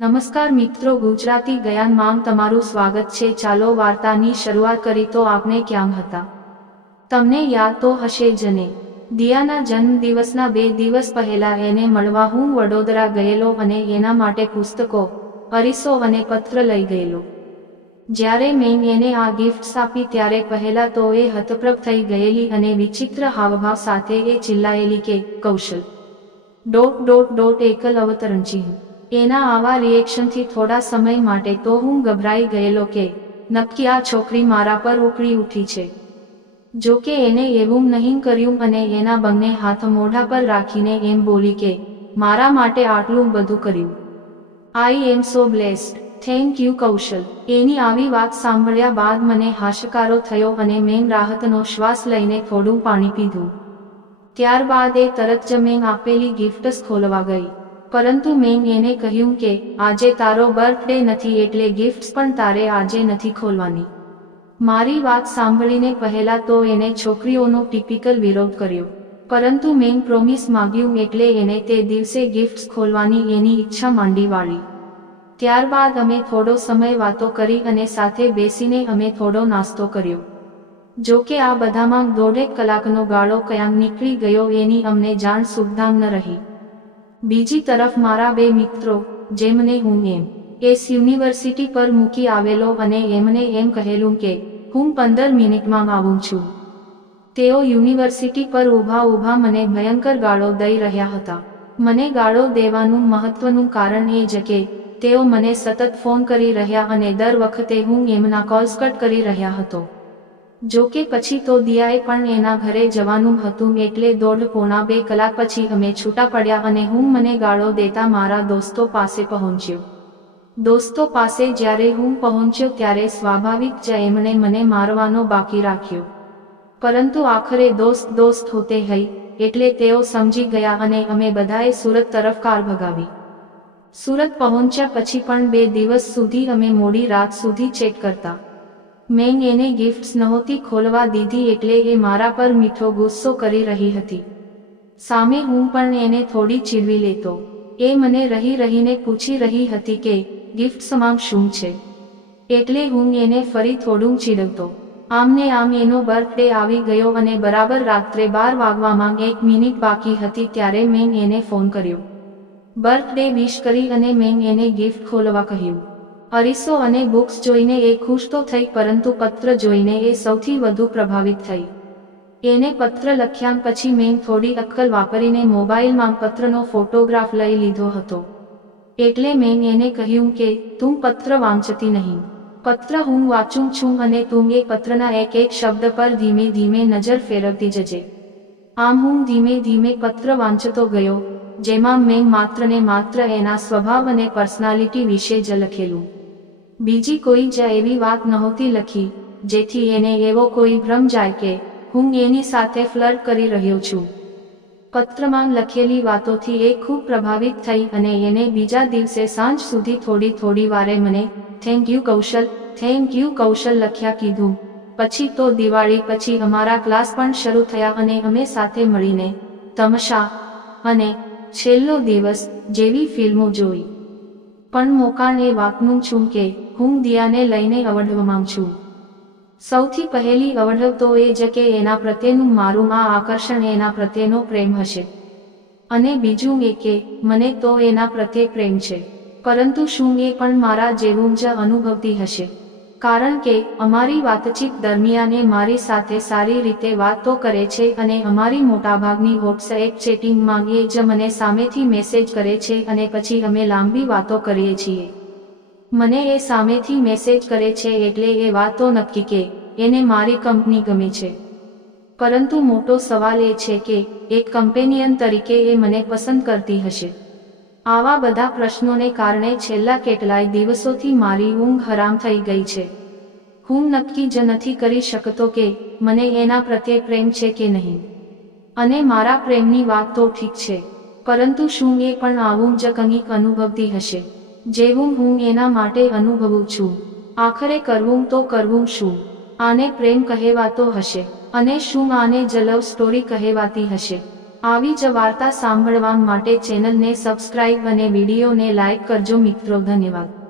નમસ્કાર મિત્રો, ગુજરાતી જ્ઞાનમાં તમારું સ્વાગત છે। ચાલો વાર્તાની શરૂઆત કરી તો આપણે ક્યાં હતા? તમને યાદ તો હશે જ ને। દિયાના જન્મદિવસના 2 દિવસ પહેલા એને મળવા હું વડોદરા ગયેલો અને એના માટે પુસ્તકો, અરીસો અને પત્ર લઈ ગયેલો। જ્યારે મેં એને આ ગિફ્ટ્સ આપી ત્યારે પહેલા તો એ હતપ્રભ થઈ ગયેલી અને વિચિત્ર હાવભાવ સાથે એ ચિલ્લાયેલી કે કૌશલ... એકલ અવતરણ ચિહ્ન। એના આવા રિએક્શનથી થોડા સમય માટે તો હું ગભરાઈ ગયેલો કે નક્કી આ છોકરી મારા પર ઉકળી ઉઠી છે। જો કે એને એવું નહીં કર્યું અને એના બંને હાથ મોઢા પર રાખીને એમ બોલી કે મારા માટે આટલું બધું કર્યું, આઈ એમ સો બ્લેસ્ડ, થેન્ક યુ કૌશલ। એની આવી વાત સાંભળ્યા બાદ મને હાશકારો થયો અને મેં રાહતનો શ્વાસ લઈને થોડું પાણી પીધું। ત્યારબાદ એ તરત જ મેં આપેલી ગિફ્ટ્સ ખોલવા ગઈ, પરંતુ મેં એને કહ્યું કે આજે તારો બર્થડે નથી એટલે ગિફ્ટ્સ પણ તારે આજે નથી ખોલવાની। મારી વાત સાંભળીને પહેલા તો એને છોકરીઓનો ટિપિકલ વિરોધ કર્યો, પરંતુ મેં પ્રોમિસ માંગ્યું એટલે એને તે દિવસે ગિફ્ટ્સ ખોલવાની એની ઈચ્છા માંડી વાળી। ત્યારબાદ અમે થોડો સમય વાતો કરી અને સાથે બેસીને અમે થોડો નાસ્તો કર્યો। જો કે આ બધામાં 1.5 કલાકનો ગાળો ક્યાં નીકળી ગયો એની અમને જાણ સુદ્ધાં ન રહી। બીજી તરફ મારા 2 મિત્રો, જેમને હું એસ યુનિવર્સિટી પર મૂકી આવેલો અને એમને એમ કહેલું કે હું 15 મિનિટમાં આવું છું, તેઓ યુનિવર્સિટી પર ઊભા મને ભયંકર ગાળો દઈ રહ્યા હતા। મને ગાળો દેવાનું મહત્વનું કારણ એ જ કે તેઓ મને સતત ફોન કરી રહ્યા અને દર વખતે હું એમના કોલ્સ કટ કરી રહ્યા હતો। જો કે પછી તો દિયાએ પણ એના ઘરે જવાનું હતું એટલે 1.5-2 કલાક પછી અમે છૂટા પડ્યા અને હું મને ગાળો દેતા મારા દોસ્તો પાસે પહોંચ્યો। દોસ્તો પાસે જ્યારે હું પહોંચ્યો ત્યારે સ્વાભાવિક જ એમણે મને મારવાનો બાકી રાખ્યો, પરંતુ આખરે દોસ્ત હોતે હૈ એટલે તેઓ સમજી ગયા અને અમે બધાએ સુરત તરફ કાર ભગાવી। સુરત પહોંચ્યા પછી પણ 2 દિવસ સુધી અમે મોડી રાત સુધી ચેટ કરતા। મેં એને ગિફ્ટ્સ નહોતી ખોલવા દીધી એટલે એ મારા પર મીઠો ગુસ્સો કરી રહી હતી। સામે હું પણ એને થોડી ચીડવી લેતો। એ મને રહીને પૂછી રહી હતી કે ગિફ્ટ્સમાં શું છે, એટલે હું એને ફરી થોડું ચીડવતો। આમને આમ એનો બર્થડે આવી ગયો અને બરાબર રાત્રે 12 વાગવામાં 1 મિનિટ બાકી હતી ત્યારે મેં એને ફોન કર્યો, બર્થડે વિશ કરી અને મેં એને ગિફ્ટ ખોલવા કહ્યું। અરીસો અને બુક્સ જોઈને એ ખુશ તો થઈ, પરંતુ પત્ર જોઈને એ સૌથી વધુ પ્રભાવિત થઈ। એને પત્ર લખ્યા પછી મેં થોડી અક્કલ વાપરીને મોબાઈલમાં પત્રનો ફોટોગ્રાફ લઈ લીધો હતો, એટલે મેં એને કહ્યું કે તું પત્ર વાંચતી નહીં, પત્ર હું વાંચું છું અને તું એ પત્રના એક શબ્દ પર ધીમે ધીમે નજર ફેરવતી જજે। આમ હું ધીમે પત્ર વાંચતો ગયો, જેમાં મેં માત્ર ને માત્ર એના સ્વભાવ અને પર્સનાલિટી વિશે જ લખેલું। બીજી કોઈ જ એવી વાત નહોતી લખી જેથી એને એવો કોઈ ભ્રમ જાય કે હું એની સાથે ફ્લર્ટ કરી રહ્યો છું। પત્રમાં લખેલી વાતોથી એ ખૂબ પ્રભાવિત થઈ અને એને બીજા દિવસે સાંજ સુધી થોડી વારે મને થેન્ક યુ કૌશલ લખ્યા કીધું। પછી તો દિવાળી પછી અમારા ક્લાસ પણ શરૂ થયા અને અમે સાથે મળીને તમાશા અને છેલ્લો દિવસ જેવી ફિલ્મો જોઈ। પણ મોકાણ એ વાતનું છું કે હું દિયાને લઈને અવઢવમાં છું। સૌથી પહેલી અવઢવ તો એ જ કે એના પ્રત્યેનું મારું આ આકર્ષણ એના પ્રત્યેનો પ્રેમ હશે, અને બીજું એ કે મને તો એના પ્રત્યે પ્રેમ છે, પરંતુ શું એ પણ મારા જેવું જ અનુભવતી હશે? કારણ કે અમારી વાતચીત દરમિયાન એ મારી સાથે સારી રીતે વાત તો કરે છે અને અમારી મોટાભાગની વોટ્સએપ ચેટિંગમાં એ જ મને સામેથી મેસેજ કરે છે અને પછી અમે લાંબી વાતો કરીએ છીએ। મને એ સામેથી મેસેજ કરે છે એટલે એ વાત તો નક્કી કે એને મારી કંપની ગમે છે, પરંતુ મોટો સવાલ એ છે કે એક કમ્પેનિયન તરીકે એ મને પસંદ કરતી હશે? આવા બધા પ્રશ્નોને કારણે છેલ્લા કેટલાય દિવસોથી મારી ઊંઘ હરામ થઈ ગઈ છે। હું નક્કી જ નથી કરી શકતો કે મને એના પ્રત્યે પ્રેમ છે કે નહીં, અને મારા પ્રેમની વાત તો ઠીક છે, પરંતુ શું એ પણ આવું જ કંઈક અનુભવતી હશે જેવું હું એના માટે અનુભવું છું? આખરે કરવું તો કરવું શું? આને પ્રેમ કહેવાતો હશે, અને શું આને જ લવ સ્ટોરી કહેવાતી હશે? આવી જ વાર્તા સાંભળવા માટે ચેનલને સબસ્ક્રાઇબ અને વિડીયોને લાઇક કરજો મિત્રો. ધન્યવાદ.